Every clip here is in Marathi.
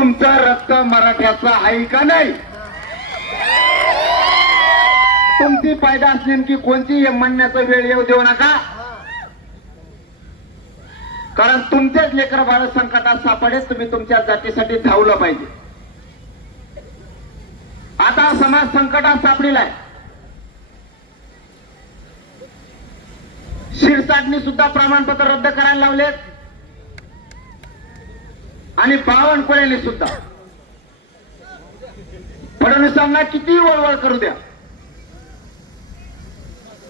तुमचं रक्त मराठ्याचं आहे का नाही? तुमची पैदास नेमकी कोणती हे म्हणण्याचा वेळ येऊ देऊ नका, कारण तुमचेच लेकर बाळ संकटात सापडेल. तुम्ही तुमच्या जातीसाठी धावलं पाहिजे. आता समाज संकटात सापडलेला आहे. शिरसाटणी सुद्धा प्रमाणपत्र रद्द करायला लावलेत आणि बावनकुळेने सुद्धा. फडणवीसांना किती वळवळ करू द्या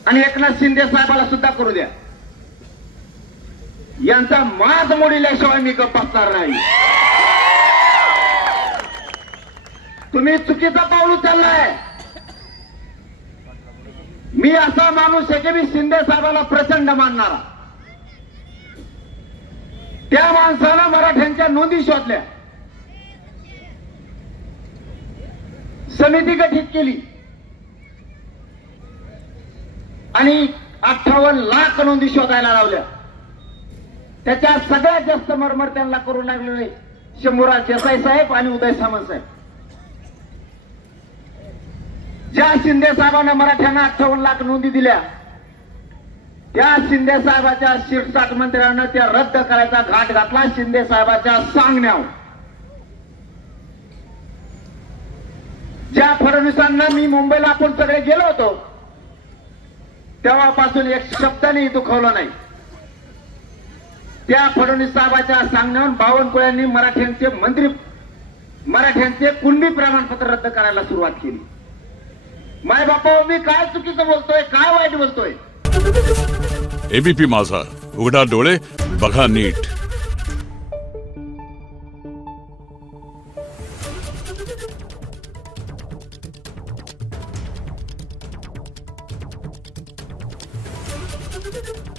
आणि एकनाथ शिंदे साहेबाला सुद्धा करू द्या, यांचा माज मोडल्याशिवाय मी गप्प बसणार नाही. तुम्ही चुकीचा पाऊल उचललाय. मी असा माणूस आहे की मी शिंदे साहेबाला प्रचंड मानणारा. त्या माणसानं मराठ्यांच्या नोंदी शोधल्या, समिती गठीत केली आणि 58 लाख नोंदी शोधायला लावल्या. त्याच्यात सगळ्यात जास्त मरमर त्यांना करू लागलेले शंभूराज देसाई साहेब आणि उदय सामंत साहेब. ज्या शिंदे साहेबांना मराठ्यांना 58 लाख नोंदी दिल्या, त्या शिंदे साहेबाच्या शिरसाट मंत्र्यांना त्या रद्द करायचा घाट घातला शिंदे साहेबाच्या सांगण्यावर. ज्या फडणवीसांना मी मुंबईला आपण सगळे गेलो होतो तेव्हापासून एक शब्दाने दुखवलं नाही, त्या फडणवीस साहेबाच्या सांगण्यावर बावनकुळ्यांनी मराठ्यांचे कुणबी प्रमाणपत्र रद्द करायला सुरुवात केली. माय बापा, मी काय चुकीचं बोलतोय, काय वाईट बोलतोय? एबीपी माझा, उघडा डोळे बघा नीट. Thank you.